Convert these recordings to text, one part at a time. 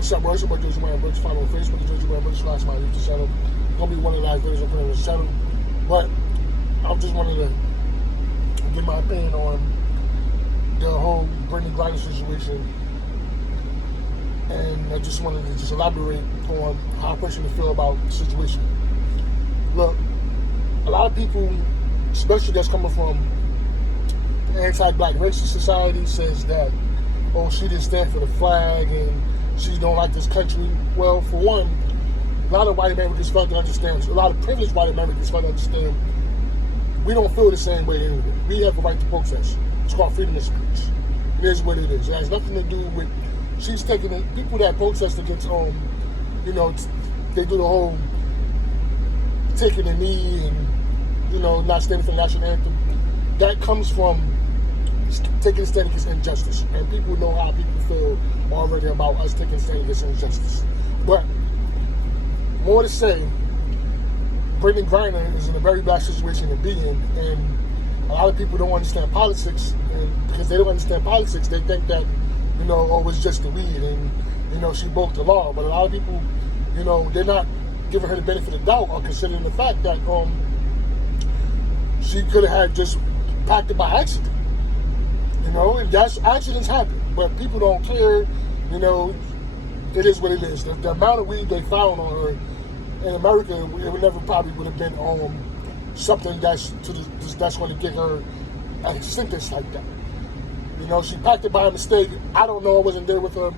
What's up, bro? It's your boy Jersey Man Brooks. Follow on Facebook, the Jersey Man Brooks / my YouTube channel. Gonna be one of the last videos I'm putting on this channel. But I just wanted to give my opinion on the whole Britney Griner situation. And I just wanted to just elaborate on how I personally feel about the situation. Look, a lot of people, especially that's coming from the anti-black racist society, says that, oh, she didn't stand for the flag and she don't like this country. Well, for one, a lot of white Americans fail to understand, a lot of privileged white Americans fail to understand, we don't feel the same way anyway. We have the right to protest. It's called freedom of speech. It is what it is. It has nothing to do with, she's taking it, people that protest against, you know, they do the whole taking a knee and, you know, not standing for the national anthem. That comes from taking a stand against injustice. And people know how people feel already about us taking a stand against injustice. But more to say, Britney Griner is in a very bad situation to be in, and a lot of people don't understand politics, and because they don't understand politics, they think that, you know, oh, it's just the weed, and, you know, she broke the law. But a lot of people, you know, they're not giving her the benefit of the doubt or considering the fact that she could have had just packed it by accident. You know, and that's, accidents happen, but people don't care. You know, it is what it is. The amount of weed they found on her in America, it would never probably would have been something that's going to get her a sentence like that. You know, she packed it by mistake. I don't know. I wasn't there with her.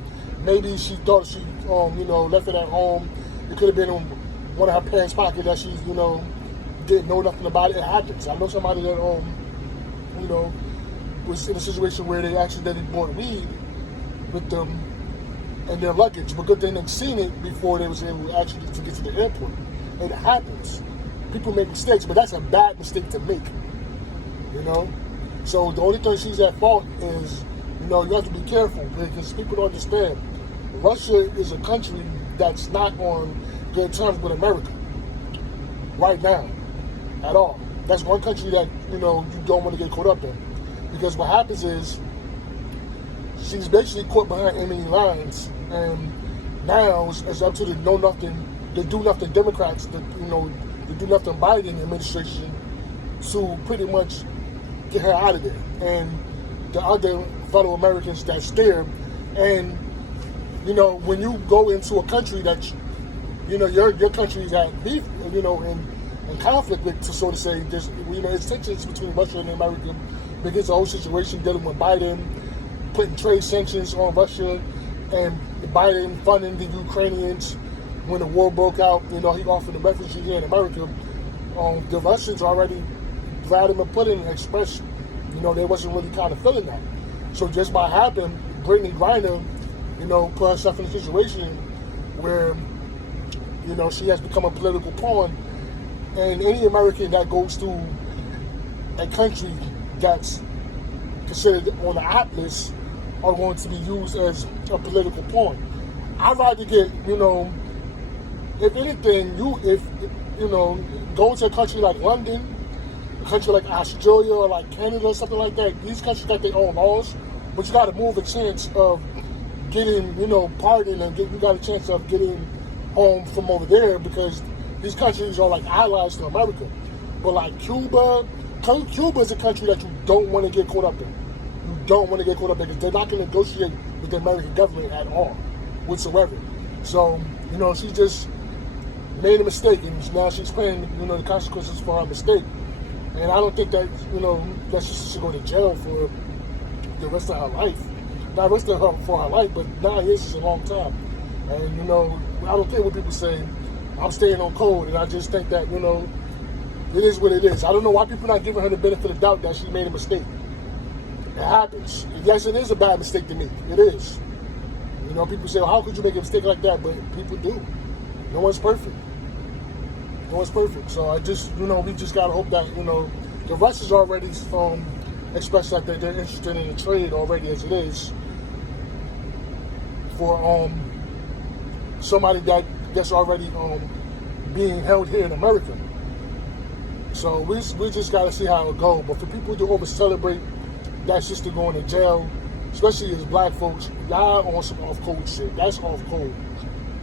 Maybe she thought she, you know, left it at home. It could have been in one of her parents' pocket that she, you know, didn't know nothing about it. It happens. I know somebody that, you know, was in a situation where they accidentally bought weed with them in their luggage, but good thing they'd seen it before they was able actually to get to the airport. It happens. People make mistakes, but that's a bad mistake to make. You know? So the only thing she's at fault is, you know, you have to be careful because people don't understand. Russia is a country that's not on good terms with America right now at all. That's one country that, you know, you don't want to get caught up in. Because what happens is she's basically caught behind enemy lines, and now it's up to the do nothing Democrats, the do nothing Biden administration to pretty much get her out of there, and the other fellow Americans that's there. And you know, when you go into a country that, you know, your country's at beef, you know, in conflict with, to sort of say, there's, you know, it's tensions between Russia and America. Because the whole situation dealing with Biden putting trade sanctions on Russia and Biden funding the Ukrainians when the war broke out. You know, he offered a refugee here in America. The Russians already, Vladimir Putin expressed, you know, they wasn't really kind of feeling that. So just by happening, Britney Griner, you know, put herself in a situation where, you know, she has become a political pawn. And any American that goes to a country that's considered on the op list are going to be used as a political pawn. I'd rather get, you know, if anything, if you know, go to a country like London, a country like Australia or like Canada, something like that. These countries got their own laws, but you got to move a chance of getting, you know, pardoned, and you got a chance of getting home from over there, because these countries are like allies to America. But like Cuba is a country that you don't want to get caught up in. You don't want to get caught up in because they're not going to negotiate with the American government at all, whatsoever. So, you know, she just made a mistake, and now she's paying, you know, the consequences for her mistake. And I don't think that, you know, that she should go to jail for the rest of her life. Not rest of her for her life, but 9 years is a long time. And, you know, I don't care what people say. I'm staying on code, and I just think that, you know, it is what it is. I don't know why people are not giving her the benefit of the doubt that she made a mistake. It happens. Yes, it is a bad mistake to me. It is. You know, people say, well, how could you make a mistake like that? But people do. No one's perfect. No one's perfect. So I just, you know, we just got to hope that, you know, the Russians already expressed that they're interested in the trade already as it is for somebody that's already being held here in America. So we just got to see how it goes. But for people to over-celebrate that sister going to jail, especially as black folks, y'all on some off code shit. That's off code.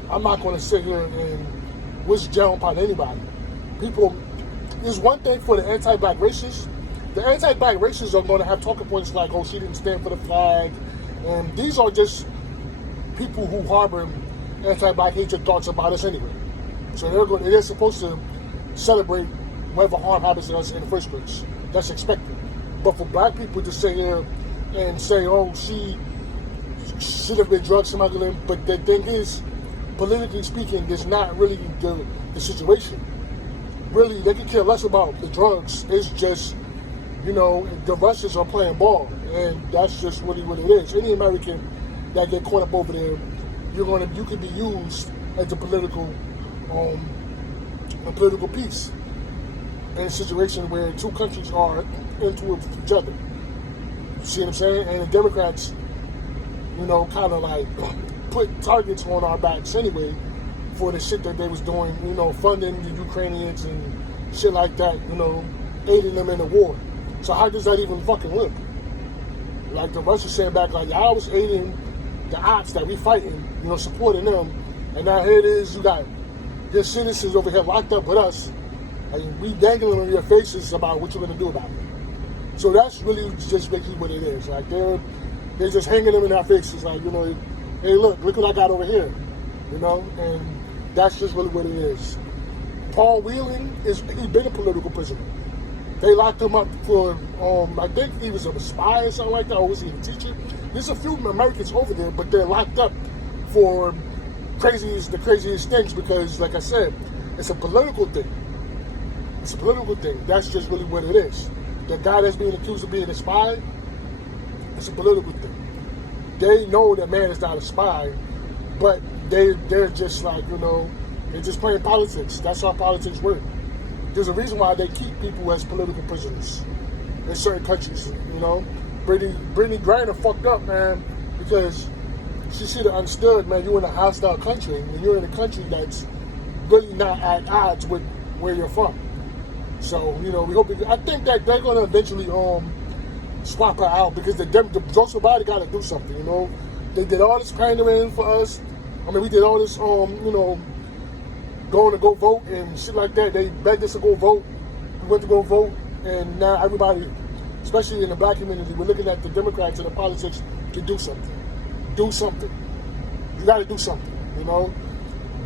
I'm not going to sit here and wish jail upon anybody. People, there's one thing for the anti-black racists. The anti-black racists are going to have talking points like, oh, she didn't stand for the flag. And these are just people who harbor anti-black hatred thoughts about us anyway. So they're supposed to celebrate whatever harm happens to us in the first place. That's expected. But for black people to sit here and say, oh, she should have been drug smuggling, but the thing is, politically speaking, it's not really the situation. Really, they could care less about the drugs. It's just, the Russians are playing ball, and that's just really what it is. Any American that get caught up over there, you could be used as a political piece in a situation where two countries are into it with each other. You see what I'm saying? And the Democrats, kind of like put targets on our backs anyway for the shit that they was doing, funding the Ukrainians and shit like that, aiding them in the war. So how does that even fucking work? Like the Russians saying back, like, I was aiding the ops that we fighting, supporting them, and now here it is, you got your citizens over here locked up with us, and we dangling on your faces about what you're going to do about it. So that's really just basically what it is. Like they're just hanging them in our faces, like, hey, look what I got over here, and that's just really what it is. Paul Whelan he's been a political prisoner. They locked him up for, I think he was a spy or something like that, or was he a teacher? There's a few Americans over there, but they're locked up for the craziest things because, like I said, it's a political thing. It's a political thing. That's just really what it is. The guy that's being accused of being a spy, it's a political thing. They know that man is not a spy, but they're just like, they're just playing politics. That's how politics work. There's a reason why they keep people as political prisoners in certain countries, Britney Griner fucked up, man, because she should have understood, man, you're in a hostile country, and you're in a country that's really not at odds with where you're from. So, we hope, I think that they're going to eventually swap her out because the Joseph Biden got to do something, They did all this pandering for us. I mean, we did all this, going to go vote and shit like that. They begged us to go vote. We went to go vote, and now everybody, especially in the black community, we're looking at the Democrats and the politics to do something. Do something. You got to do something,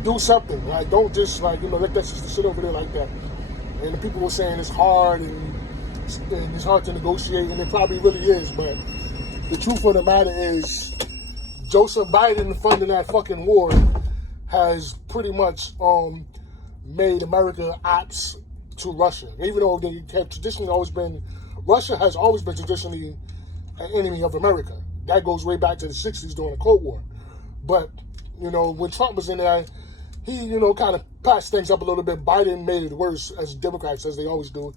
Do something. Like, don't just, let that sister sit over there like that. And the people were saying it's hard and it's hard to negotiate, and it probably really is, but the truth of the matter is Joseph Biden funding that fucking war has pretty much made America ops to Russia. Even though they have traditionally always been, Russia has always been traditionally an enemy of America. That goes way back to the 60s during the Cold War. But, when Trump was in there, he, kind of patched things up a little bit. Biden made it worse, as Democrats, as they always do.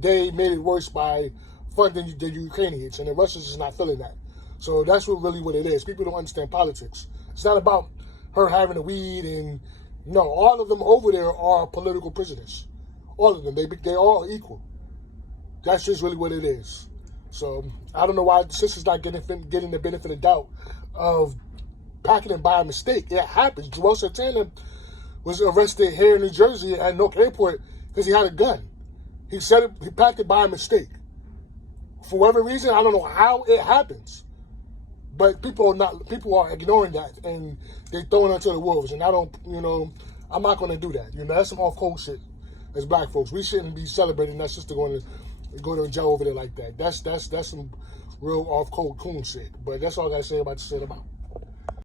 They made it worse by funding the Ukrainians, and the Russians is not feeling that. So that's what it is. People don't understand politics. It's not about her having a weed and, no, all of them over there are political prisoners. All of them. They all equal. That's just really what it is. So I don't know why the sister's not getting the benefit of doubt of packing it by mistake. It happens. Joel Santana was arrested here in New Jersey at Newark Airport because he had a gun. He packed it by mistake. For whatever reason, I don't know how it happens. But people are ignoring that, and they're throwing it to the wolves. And I don't, I'm not going to do that. That's some off-code shit as black folks. We shouldn't be celebrating that sister going to go to jail over there like that. That's some real off-code coon shit. But that's all I got to say about the shit about.